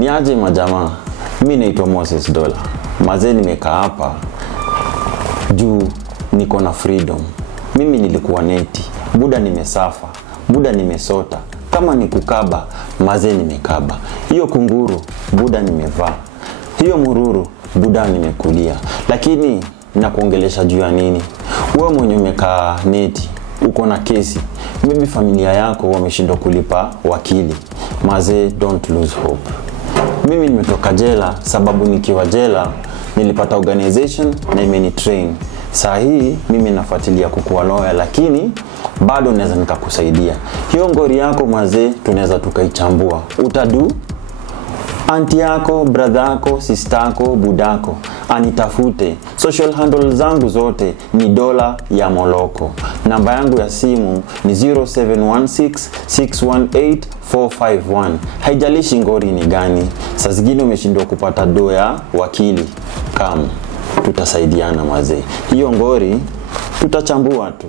Ni aje majamaa, mimi naitwa Moses Dola. Mazee nimekaa hapa juu niko na freedom. Mimi nilikuwa neti, buda nimesafa, buda nimesota. Kama ni kukaba, mazee nimekaba. Hiyo kunguru, buda nimevaa. Hiyo mururu, buda nimekulia. Lakini nakuongelesha juu ya nini? Wewe mwenye umekaa neti, uko na kesi. Maybe familia yako wameshindwa kulipa wakili. Mazee, don't lose hope. Mimi nimetoka jela sababu nikiwa jela nilipata organization na imenitrain. Saa hii mimi nafuatilia kukuwa lawyer, lakini bado naweza nikakusaidia. Hiyo ngori yako mazee tunaweza tukaichambua. Utadu auntie yako, brother yako, sister yako, budako anitafute. Social handle zangu zote ni Dola ya Moloko. Namba yangu ya simu ni 0716618451. Haijalishi ngori ni gani. Saa zingine umeshindwa kupata do ya wakili, kama tutasaidiana mazee. Hiyo ngori tutachambua tu.